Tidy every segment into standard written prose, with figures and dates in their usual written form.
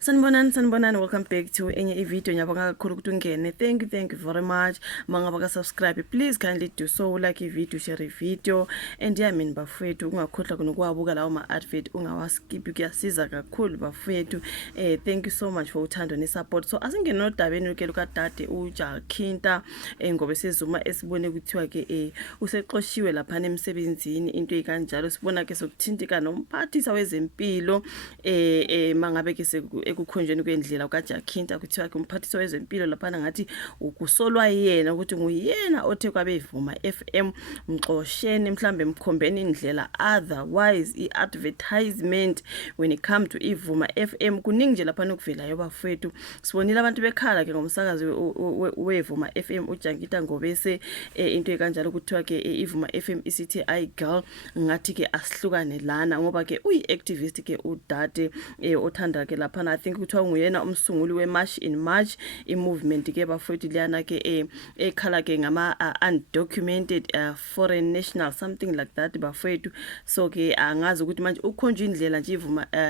Sanibonani, welcome back to enye video. Ngiyabonga kakhulu ukuthi ungene. Thank you very much. Mangaba ka subscribe, please kindly do so, like video, share video, and yamini bafethu ungakhohlwa kunokuwabuka lawo ma advert ungawaskip, kuyasiza kakhulu bafethu. Thank you so much for uthando ne support. So asingene nodabeni ke lukadade uJakhinta ngoba sezuma esibone kuthiwa ke useqoshiwe lapha emsebenzini into ekanjalo. Sibona ke sokuthintika nomphathisa wezempilo mangabe ke ekukhonjweni kwendlela kaJakhinta kuthiwa ke umphathisa wezempilo lapha ngathi ukusolwa yena ukuthi nguyena othe kwabevuma FM mxosheni mhlambe mkhombeni indlela, otherwise iadvertisement when it come to ivuma FM kuningi nje lapha nokuvelayo bafethu. Sibonile abantu bekhala ke ngomsakazi wevuma FM uJakhinta ngobese into ekanjalo kuthiwa ke ivuma FM isithi I girl ngathi ke asihlukane lana ngoba ke uyi-activist ke udade othanda ke lapha. I think kuthiwa nguyena umsunguli we-March in March i-movement ke bafethu liyana ke ekhala ke ngama undocumented foreign national, something like that bafethu. So ke angazi ukuthi manje ukhonjwe indlela nje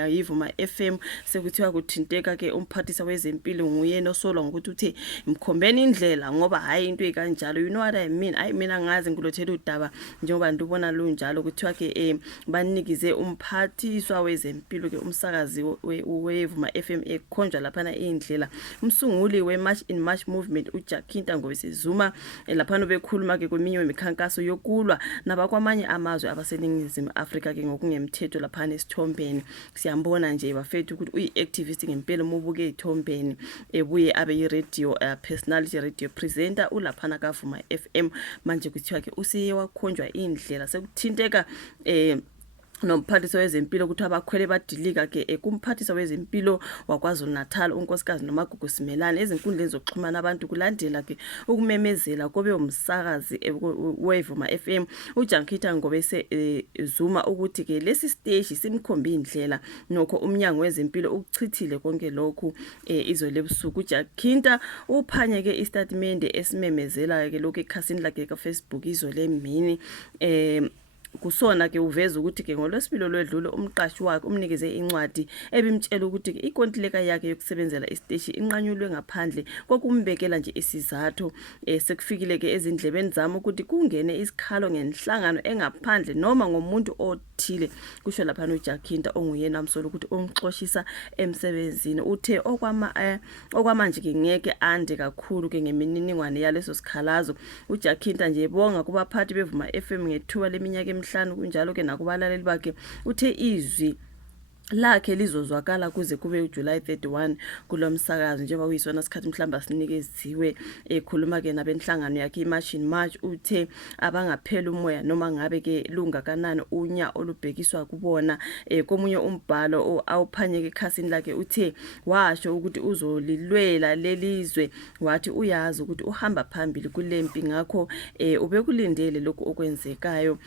ivuma FM sekuthiwa kuthinteka ke umphathisa wezempilo nguyena osolwa ngokuthi uthe mkhombeni indlela ngoba hayi into ekanjalo. You know what I mean? Mina ngazi ngilothela udaba njengoba ndibona lunjalo kuthiwa ke banikize umphathiswa wezempilo ke umsakazi wevuma FM ekhonjwa lapha indlela umsunguli we-March in March movement uJakhinta ngobesezuma lapha bekhuluma ke kweminye imikhankaso yokulwa nabakwamanye amazwe abaseningizimu Afrika ke ngokungemthetho lapha esithombeni. Siyambona nje bafethu ukuthi uyi-activist ngempela umubuke ezithombeni ebuye abe yi-radio personality, radio presenter ulapha kavuma FM. Manje kuthiwa ke usiye wakhonjwa indlela sekuthinteka nomphathisa wezempilo ukuthi abakhwele badilika ke kumphathisa wezempilo waKwaZulu Natal unkosikazi noMagugu Simelane ezinkundleni zokuxhumana abantu kulandela ke ukumemezela kobe umsakazi wevuma FM uJakhinta ngobese zuma ukuthi ke lesi stage simkhombe indlela nokho umnyango wezempilo ukuchithile konke lokhu izole busuku. uJakhinta uphanye ke istatement esimemezela ke lokho ekhasini lakhe ka Facebook izole emini kusona ke uveza ukuthi ke ngolwesibilo lwedlulo umqashi wakhe umnikeze incwadi ebimtshela ukuthi ke ikontileka yakhe yokusebenzela isiteshi inqanyulwe ngaphandle kokumbekela nje isizathu. Sekufikile ke ezindlebeni zami ukuthi kungene isikhalo ngenhlangano engaphandle noma ngomuntu othile kusho lapha uJakhinta onguyena amsola ukuthi umxoshisa emsebenzini. Uthe okwamanje ke ngeke ande kakhulu ke ngemininingwane yaleso sikhalazo. uJakhinta nje bonga kubaphathi bevuma FM ngethuba leminyaka emhlanu kunjalo ke nakubalaleli bakhe. Uthe izwi lakhe lizozwakala kuze kube uJuly 31 kulomsakazo njengoba uyisona isikhathi mhlamba sinikeziwe ekhuluma ke nabenhlangano yakhe iMarch in March. Uthe abangaphela umoya noma ngabe ke lungakanani unya olubhekiswa kubona komunye umbhalo awuphanye ke ekhasini lakhe. Uthe washo ukuthi uzolilwela lelizwe wathi uyazi ukuthi uhamba phambili kulempi ngakho ubekulindele lokho okwenzekayo.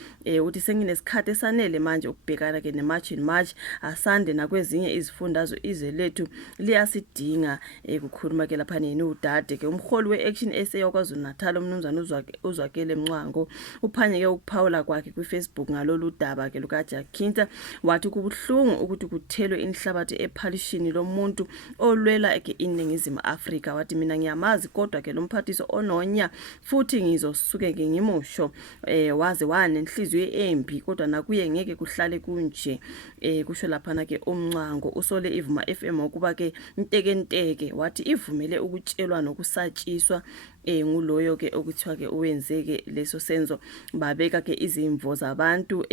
Uthi senginesikhathi esanele manje ukubhekana ke neMarch in March asande nakwezinye izifundazwe izwe lethu liyasidinga. Kukhuluma ke lapha udade ke umholi weAction SA yaKwaZulu Natal umnumzana uzwakele Mncwango uphanye ke ukuphawula kwakhe kwiFacebook ngalolu daba ke lukaJakhinta wathi kubuhlungu ukuthi kuthelwe inhlabathi ephalisini lomuntu olwela ke iningizimu Afrika. Wathi mina ngiyamazi kodwa ke lomphathiso ononya futhi ngizosuke ke ngimusho waze wanenhliziyo embi kodwa nakuye ngeke kuhlale kunje. Kusho lapha ke uMncwango usole ivuma FM ukuba ke ntekenteke wathi ivumele ukutshelwa nokusatshiswa nguloyo ke okuthiwa ke uwenzeke leso senzo. Babeka ke izimvo zabantu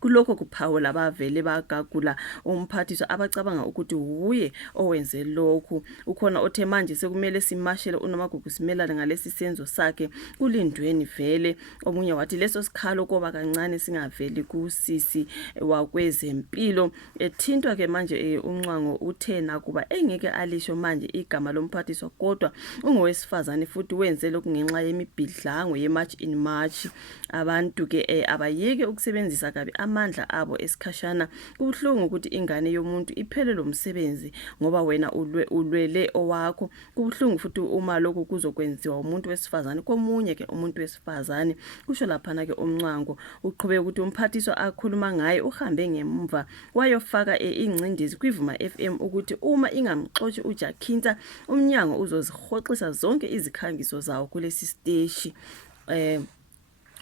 kulokho kuphawula bavele bagagula umphathiswa abacabanga ukuthi uye owenze lokhu. Ukhona othe manje sekumele simashele uNomagugu Simelane ngalesi senzo sakhe kulindweni vele. Omunye wathi leso sikhalo koba kancane singaveli kusisi wakwezempilo. Ethintwa ke manje uMncwango uthena kuba engeke alisho manje igama lomphathiswa kodwa ungowesifazane futhi wenze lokhu ngenxa yemibhidlango yeMarch in March. Abantu ke abayeke ukusebenzisa kabi amandla abo esikhashana. Kubuhlungu ukuthi ingane yomuntu iphelelwe umsebenzi ngoba wena ulwele owakho. Kubuhlungu futhi uma lokho kuzokwenziwa umuntu wesifazane komunye ke umuntu wesifazane. Kusho laphana ke uMncwango uqhubeka ukuthi umphathiswa akhuluma ngaye uhambe ngemva wayofaka ingcindezi kwiVuma FM ukuthi uma ingamxoshi uJakintha umnyango uzozihoxisa zonke izikhangiso zawo kulesi siteshi.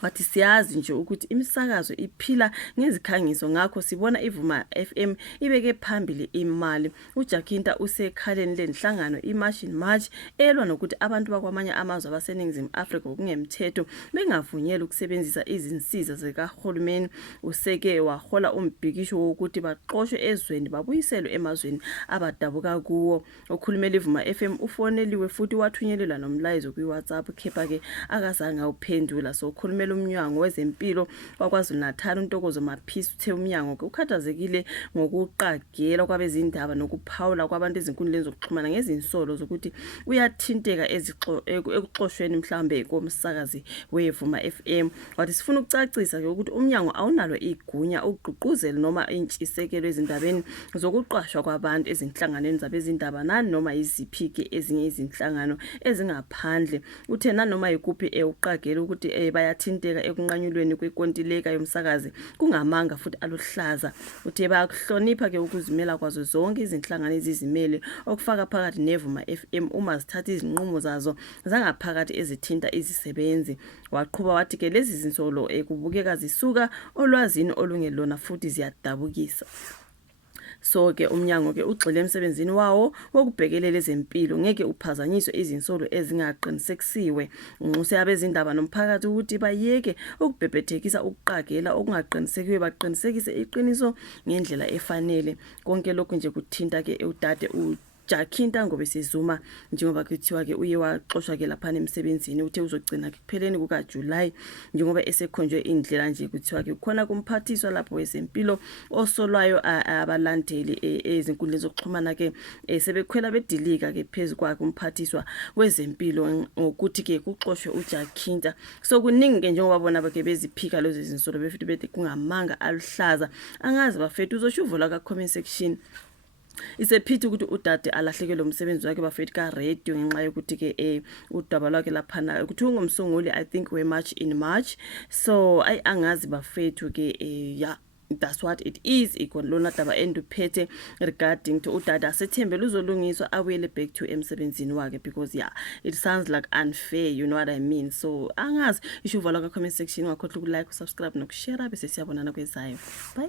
Wathi siyazi nje ukuthi imisakazo iphila ngezikhangiso ngakho sibona iVuma FM ibeke phambili imali. uJakintha usekhaleni lenhlangano iMarch in March elwa nokuthi abantu bakwamanye amazwe abaseningizimu Afrika ngokungemthetho bengavunyelwa ukusebenzisa izinsiza zikahulumeni. Useke wahola umbhikisho wokuthi baqoshwe ezweni babuyiselwe emazweni abadabuka kuwo. Okhulumela iVuma FM ufoneliwe futhi wathunyelelwa nomlayezo kwiWhatsApp kepha ke akazange awuphendula. So ukhulumela uMnyango wezempilo kwaKwaZulu-Natal uNtokozo Maphisi uthe umnyango ukhathazekile ngokuqagela kwabezindaba nokuphawula kwabantu ezinkundleni zokuxhumana ngezinsolo zokuthi uyathinteka ekuxoshweni mhlambe komsakazi weVuma FM. Wathi sifuna ukucacisa ke ukuthi umnyango awunalo igunya ukugqugquzela noma intshisekelo ezindabeni zokuqashwa kwabantu ezinhlanganweni zabezindaba noma iziphi ke ezinye izinhlangano ezingaphandle. Uthe nanoma ikuphi uqagela ukuthi bayathinteka ekunqanyulweni kwenkontileka yomsakazi kungamanga futhi aluhlaza. Uthe bayakuhlonipha ke ukuzimela kwazo zonke izinhlangano ezizimele okufaka phakathi neVuma FM uma zithatha izinqumo zazo zangaphakathi ezithinta izisebenzi. Waqhubeka wathi ke lezi zinsolo kubukeka zisuka olwazini olungelona futhi ziyadabukisa. So ke umnyango ke ugxile emsebenzini wawo wokubhekelela ezempilo ngeke uphazanyiswe izinsolo ezingaqinisekisiwe. Unxuse abezindaba nomphakathi ukuthi bayeke ukubhebhethekisa ukuqagela okungaqinisekiwe baqinisekise iqiniso ngendlela efanele. Konke lokhu nje kuthinta ke udade Jakintha ngoba sizuma njengoba kuthiwa ke uye waxoshwa ke lapha emsebenzini. Uthe uzogcina kupheleni kukaJuly njengoba esekhonjwe indlela nje kuthiwa ke khona kumphathiswa lapho wezempilo osolwayo abalandeli ezinkundleni zokuxhumana ke sebekhwela bedilika ke phezulu kwakhe umphathiswa wezempilo ukuthi ke kuxoshwe uJakintha. So kuningi ke njengoba bona ke beziphika lezi zinsolo befuthi bethi kungamanga aluhlaza. Angazi bafethu uzoshuvola ka comment section. Isephithi ukuthi udade alahlekelwe umsebenzi wakhe bafethi ka radio ngenxa yokuthi ke udaba lwakhe laphana ukuthi ungumsunguli I think we March in March. So angazi bafethu ke yeah, that's what it is. Ikonlona daba enduphethe regarding to udade asethembele uzolungiswa awele back to emsebenzini wakhe because yeah, it sounds like unfair, you know what I mean. So angazi ishuvala ka comment section wakho like, subscribe nokushare bese siyabonana kwezayo. Bye.